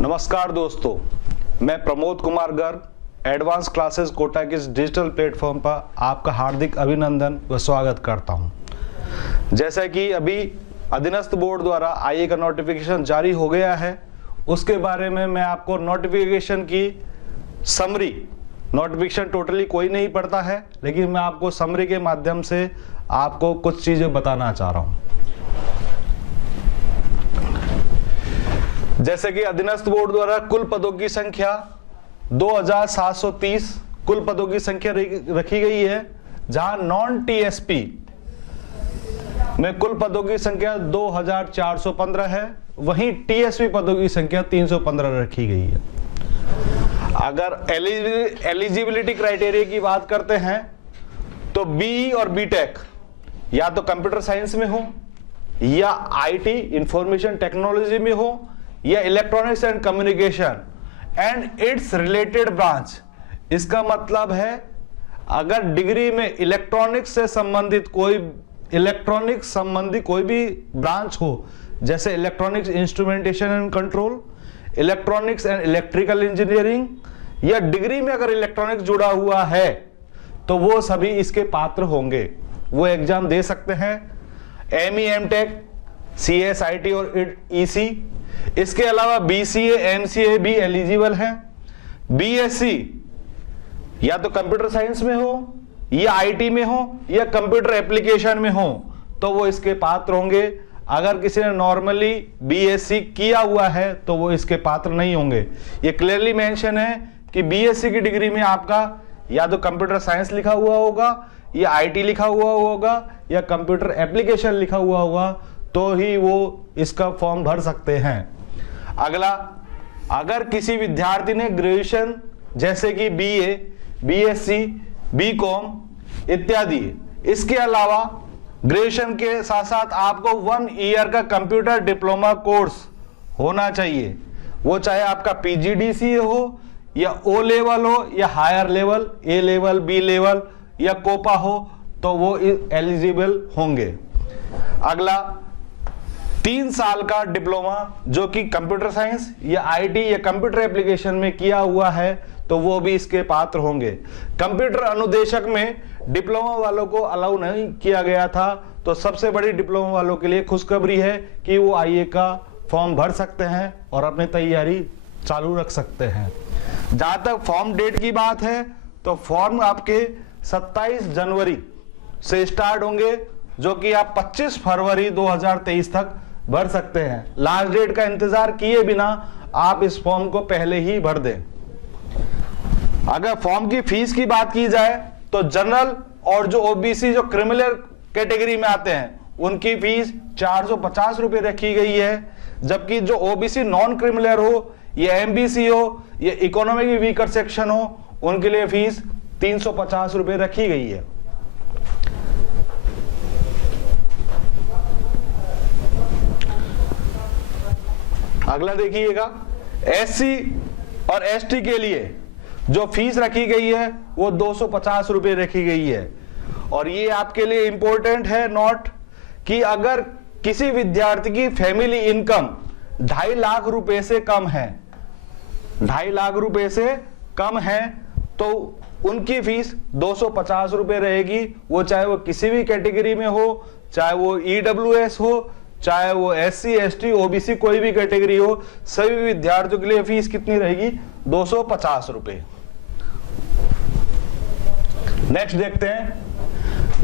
नमस्कार दोस्तों, मैं प्रमोद कुमार गर्ग एडवांस क्लासेस कोटा के इस डिजिटल प्लेटफॉर्म पर आपका हार्दिक अभिनंदन व स्वागत करता हूं। जैसा कि अभी अधीनस्थ बोर्ड द्वारा आईए का नोटिफिकेशन जारी हो गया है, उसके बारे में मैं आपको नोटिफिकेशन की समरी, नोटिफिकेशन टोटली कोई नहीं पढ़ता है, लेकिन मैं आपको समरी के माध्यम से आपको कुछ चीज़ें बताना चाह रहा हूँ। जैसे कि अधीनस्थ बोर्ड द्वारा कुल पदों की संख्या 2730 कुल पदों की संख्या रखी गई है, जहां नॉन टीएसपी में कुल पदों की संख्या 2415 है, वहीं टीएसपी पदों की संख्या 315 रखी गई है। अगर एलिजिबिलिटी क्राइटेरिया की बात करते हैं तो बीई और बीटेक या तो कंप्यूटर साइंस में हो, या आईटी इंफॉर्मेशन टेक्नोलॉजी में हो, या electronics and communication and it's related branch. इसका मतलब है अगर डिग्री में इलेक्ट्रॉनिक्स से संबंधित कोई भी ब्रांच हो, जैसे electronics instrumentation and control, electronics and electrical engineering, या डिग्री में अगर इलेक्ट्रॉनिक्स जुड़ा हुआ है तो वो सभी इसके पात्र होंगे, वो एग्जाम दे सकते हैं। एमई एमटेक, सीएसआईटी और ईसी, इसके अलावा बीसीए एमसीए भी एलिजिबल हैं। बीएससी या तो कंप्यूटर साइंस में हो, या आईटी में हो, या कंप्यूटर एप्लीकेशन में हो, तो वो इसके पात्र होंगे। अगर किसी ने नॉर्मली बीएससी किया हुआ है तो वो इसके पात्र नहीं होंगे। ये क्लियरली मेंशन है कि बीएससी की डिग्री में आपका या तो कंप्यूटर साइंस लिखा हुआ होगा, या आईटी लिखा हुआ होगा, या कंप्यूटर एप्लीकेशन लिखा हुआ होगा, तो ही वो इसका फॉर्म भर सकते हैं। अगला, अगर किसी विद्यार्थी ने ग्रेजुएशन जैसे कि बीए, बीएससी, बीकॉम इत्यादि, इसके अलावा ग्रेजुएशन के साथ साथ आपको 1 ईयर का कंप्यूटर डिप्लोमा कोर्स होना चाहिए। वो चाहे आपका पीजीडीसी हो, या ओ लेवल हो, या हायर लेवल, ए लेवल, बी लेवल, या कोपा हो, तो वो एलिजिबल होंगे। अगला, 3 साल का डिप्लोमा जो कि कंप्यूटर साइंस या आईटी या कंप्यूटर एप्लीकेशन में किया हुआ है, तो वो भी इसके पात्र होंगे। कंप्यूटर अनुदेशक में डिप्लोमा वालों को अलाउ नहीं किया गया था, तो सबसे बड़ी डिप्लोमा वालों के लिए खुशखबरी है कि वो आईए का फॉर्म भर सकते हैं और अपनी तैयारी चालू रख सकते हैं। जहां तक फॉर्म डेट की बात है, तो फॉर्म आपके 27 जनवरी से स्टार्ट होंगे, जो कि आप 25 फरवरी 2023 तक भर सकते हैं। लास्ट डेट का इंतजार किए बिना आप इस फॉर्म को पहले ही भर दें। अगर फॉर्म की फीस की बात की जाए तो जनरल और जो ओबीसी, जो क्रिमिनल कैटेगरी में आते हैं, उनकी फीस 450 रुपए रखी गई है, जबकि जो ओबीसी नॉन क्रिमिनल हो, या एमबीसी हो, या इकोनॉमिक वीकर सेक्शन हो, उनके लिए फीस 350 रुपए रखी गई है। अगला देखिएगा, एससी और एसटी के लिए जो फीस रखी गई है वो 250 रुपए रखी गई है। और ये आपके लिए इंपॉर्टेंट है नोट कि अगर किसी विद्यार्थी की फैमिली इनकम 2.5 लाख रुपए से कम है, 2.5 लाख रुपए से कम है, तो उनकी फीस 250 रुपए रहेगी। वो चाहे वो किसी भी कैटेगरी में हो, चाहे वो ईडब्ल्यूएस हो, चाहे वो एससी, एसटी, ओबीसी, कोई भी कैटेगरी हो, सभी विद्यार्थियों के लिए फीस कितनी रहेगी? 250 रुपए। नेक्स्ट देखते हैं,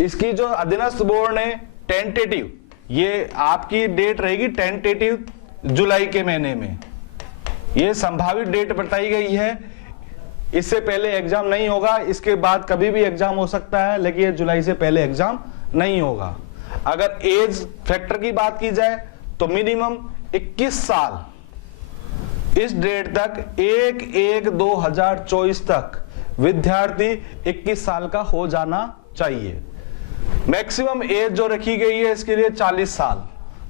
इसकी जो अधीनस्थ बोर्ड ने टेंटेटिव, ये आपकी डेट रहेगी टेंटेटिव जुलाई के महीने में, ये संभावित डेट बताई गई है। इससे पहले एग्जाम नहीं होगा, इसके बाद कभी भी एग्जाम हो सकता है, लेकिन ये जुलाई से पहले एग्जाम नहीं होगा। अगर एज फैक्टर की बात की जाए तो मिनिमम 21 साल इस डेट तक, 1/1/2024 तक विद्यार्थी 21 साल का हो जाना चाहिए। मैक्सिमम एज जो रखी गई है इसके लिए 40 साल,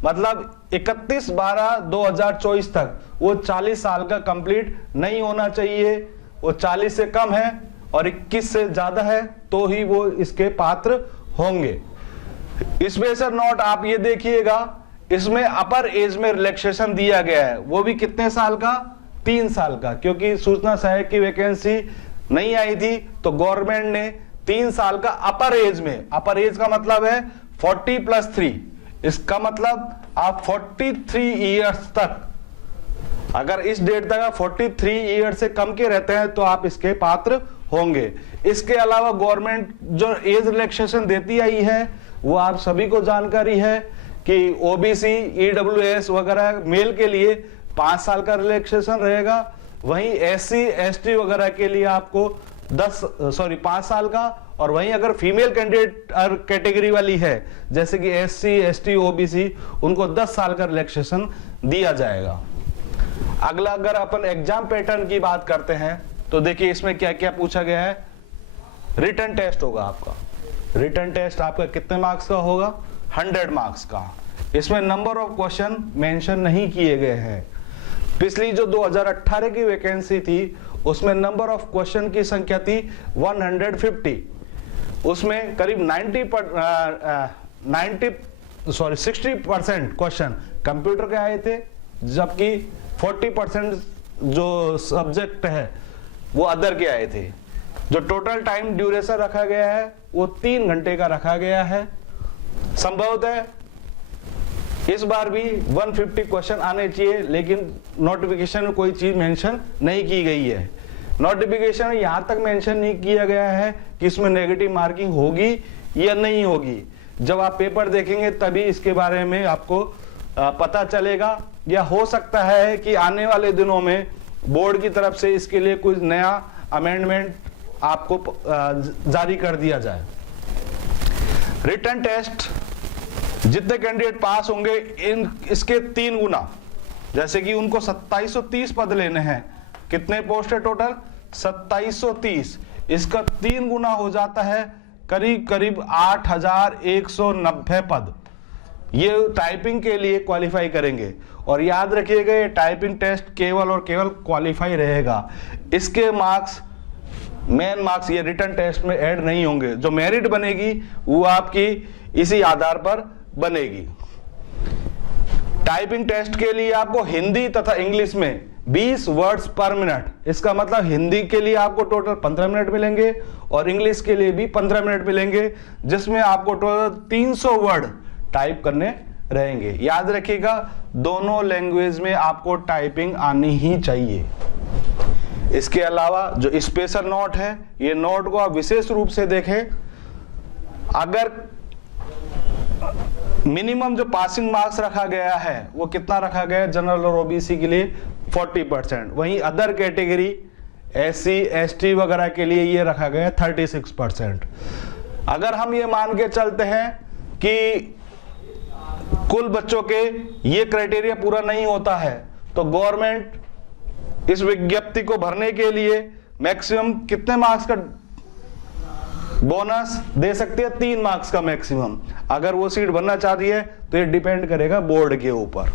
मतलब 31/12/2024 तक वो 40 साल का कंप्लीट नहीं होना चाहिए। वो 40 से कम है और 21 से ज्यादा है तो ही वो इसके पात्र होंगे। इसमें सर नोट आप ये देखिएगा, इसमें अपर एज में रिलैक्सेशन दिया गया है, वो भी कितने साल का? 3 साल का, क्योंकि सूचना सहायक की वैकेंसी नहीं आई थी तो गवर्नमेंट ने 3 साल का अपर एज में, अपर एज का मतलब है 40+3, इसका मतलब आप 43 ईयर्स तक, अगर इस डेट तक आप 43 ईयर से कम के रहते हैं तो आप इसके पात्र होंगे। इसके अलावा गवर्नमेंट जो एज रिलैक्सेशन देती आई है वो आप सभी को जानकारी है कि ओबीसी, ईडब्ल्यूएस वगैरह मेल के लिए 5 साल का रिलैक्सेशन रहेगा, वहीं एससी, एसटी वगैरह के लिए आपको 5 साल का, और वहीं अगर फीमेल कैंडिडेट कैटेगरी वाली है जैसे कि एससी, एसटी, ओबीसी, उनको 10 साल का रिलैक्सेशन दिया जाएगा। अगला अगर अपन एग्जाम पैटर्न की बात करते हैं तो देखिए इसमें क्या क्या पूछा गया है। रिटन टेस्ट होगा आपका, रिटन टेस्ट आपका कितने मार्क्स का होगा? 100 मार्क्स का। इसमें नंबर ऑफ क्वेश्चन मेंशन नहीं किए गए हैं। पिछली जो 2018 की वैकेंसी थी उसमें नंबर ऑफ क्वेश्चन की संख्या थी 150, उसमें करीब 60% क्वेश्चन कंप्यूटर के आए थे, जबकि 40% जो सब्जेक्ट है वो अदर के आए थे। जो टोटल टाइम ड्यूरेशन रखा गया है वो 3 घंटे का रखा गया है। संभवतः इस बार भी 150 क्वेश्चन आने चाहिए, लेकिन नोटिफिकेशन में कोई चीज मेंशन नहीं की गई है। नोटिफिकेशन में यहां तक मेंशन नहीं किया गया है कि इसमें नेगेटिव मार्किंग होगी या नहीं होगी। जब आप पेपर देखेंगे तभी इसके बारे में आपको पता चलेगा, या हो सकता है कि आने वाले दिनों में बोर्ड की तरफ से इसके लिए कुछ नया अमेंडमेंट आपको जारी कर दिया जाए। रिटन टेस्ट जितने कैंडिडेट पास होंगे इसके 3 गुना, जैसे कि उनको 2730 पद लेने हैं। कितने पोस्ट है टोटल? 2730। इसका 3 गुना हो जाता है करीब करीब 8190 पद। ये टाइपिंग के लिए क्वालिफाई करेंगे, और याद रखिएगा ये टाइपिंग टेस्ट केवल और केवल क्वालिफाई रहेगा। इसके मार्क्स, मेन मार्क्स ये रिटन टेस्ट में ऐड नहीं होंगे। जो मेरिट बनेगी वो आपकी इसी आधार पर बनेगी। टाइपिंग टेस्ट के लिए आपको हिंदी तथा इंग्लिश में 20 वर्ड्स पर मिनट, इसका मतलब हिंदी के लिए आपको टोटल 15 मिनट मिलेंगे और इंग्लिश के लिए भी 15 मिनट मिलेंगे, जिसमें आपको टोटल 300 वर्ड टाइप करने रहेंगे। याद रखिएगा दोनों लैंग्वेज में आपको टाइपिंग आनी ही चाहिए। इसके अलावा जो स्पेशल नोट है, ये नोट को आप विशेष रूप से देखें। अगर मिनिमम जो पासिंग मार्क्स रखा गया है वो कितना रखा गया है? जनरल और ओबीसी के लिए 40%, वहीं अदर कैटेगरी एससी, एसटी वगैरह के लिए ये रखा गया है 36%। अगर हम ये मान के चलते हैं कि कुल बच्चों के ये क्राइटेरिया पूरा नहीं होता है, तो गवर्नमेंट इस विज्ञप्ति को भरने के लिए मैक्सिमम कितने मार्क्स का बोनस दे सकती है? 3 मार्क्स का मैक्सिमम। अगर वो सीट भरना चाहती है तो ये डिपेंड करेगा बोर्ड के ऊपर।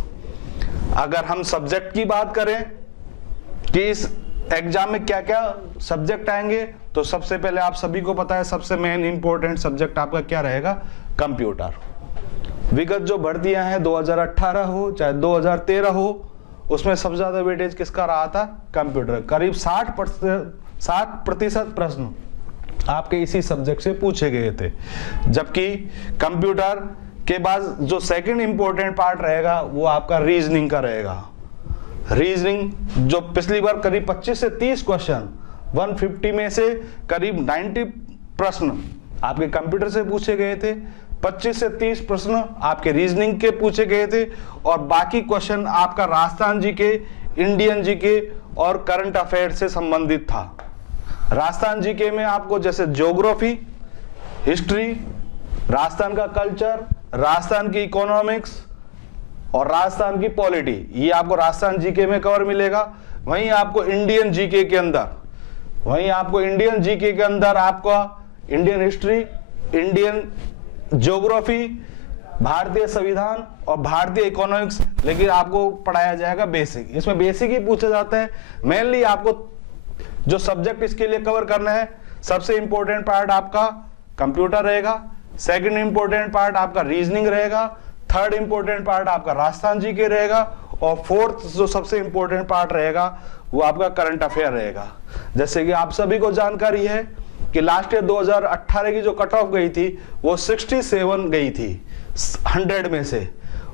अगर हम सब्जेक्ट की बात करें कि इस एग्जाम में क्या क्या सब्जेक्ट आएंगे, तो सबसे पहले आप सभी को पता है सबसे मेन इंपॉर्टेंट सब्जेक्ट आपका क्या रहेगा? कंप्यूटर। विगत जो भर्तियां हैं 2018 हो चाहे 2013 हो, उसमें सबसे ज्यादा वेटेज किसका रहा था? कंप्यूटर। करीब 60% प्रश्न आपके इसी सब्जेक्ट से पूछे गए थे। जबकि कंप्यूटर के बाद जो सेकंड इंपॉर्टेंट पार्ट रहेगा वो आपका रीजनिंग का रहेगा। रीजनिंग जो पिछली बार करीब 25 से 30 क्वेश्चन 150 में से करीब 90 प्रश्न आपके कंप्यूटर से पूछे गए थे, 25 से 30 प्रश्न आपके रीजनिंग के पूछे गए थे, और बाकी क्वेश्चन आपका राजस्थान जीके, इंडियन जीके और करंट अफेयर से संबंधित था। राजस्थान जीके में आपको जैसे ज्योग्राफी, हिस्ट्री, राजस्थान का कल्चर, राजस्थान की इकोनॉमिक्स और राजस्थान की पॉलिटी, ये आपको राजस्थान जीके में कवर मिलेगा। वहीं आपको इंडियन जीके के अंदर आपका इंडियन हिस्ट्री, इंडियन ज्योग्राफी, भारतीय संविधान और भारतीय इकोनॉमिक्स, लेकिन आपको पढ़ाया जाएगा बेसिक। इसमें बेसिक ही पूछा जाता है। मेनली आपको जो सब्जेक्ट इसके लिए कवर करना है, सबसे इंपॉर्टेंट पार्ट आपका कंप्यूटर रहेगा, सेकंड इंपॉर्टेंट पार्ट आपका रीजनिंग रहेगा, थर्ड इंपॉर्टेंट पार्ट आपका राजस्थान जीके रहेगा, और फोर्थ जो सबसे इंपॉर्टेंट पार्ट रहेगा वो आपका करंट अफेयर रहेगा। जैसे कि आप सभी को जानकारी है कि लास्ट ईयर 2018 की जो कट ऑफ गई थी वो 67 गई थी 100 में से,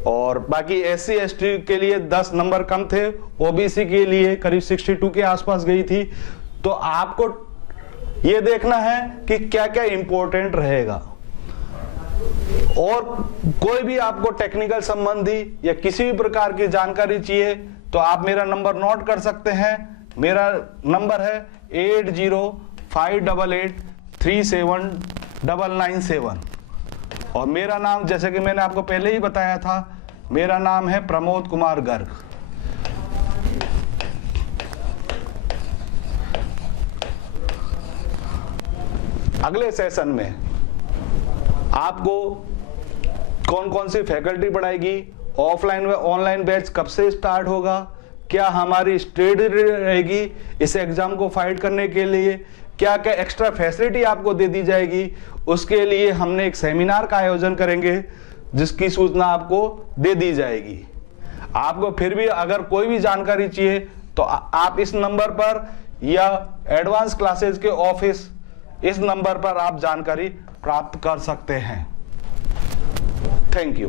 और बाकी SC ST के लिए 10 नंबर कम थे, OBC के लिए करीब 62 के आसपास गई थी। तो आपको ये देखना है कि क्या क्या इंपॉर्टेंट रहेगा, और कोई भी आपको टेक्निकल संबंधी या किसी भी प्रकार की जानकारी चाहिए तो आप मेरा नंबर नोट कर सकते हैं। मेरा नंबर है 8058837997, और मेरा नाम, जैसे कि मैंने आपको पहले ही बताया था, मेरा नाम है प्रमोद कुमार गर्ग। अगले सेशन में आपको कौन कौन सी फैकल्टी पढ़ाएगी, ऑफलाइन व ऑनलाइन बैच कब से स्टार्ट होगा, क्या हमारी स्ट्रेटजी रहेगी इस एग्जाम को फाइट करने के लिए, क्या क्या एक्स्ट्रा फैसिलिटी आपको दे दी जाएगी, उसके लिए हमने एक सेमिनार का आयोजन करेंगे जिसकी सूचना आपको दे दी जाएगी। आपको फिर भी अगर कोई भी जानकारी चाहिए तो आप इस नंबर पर या एडवांस क्लासेस के ऑफिस इस नंबर पर आप जानकारी प्राप्त कर सकते हैं। Thank you.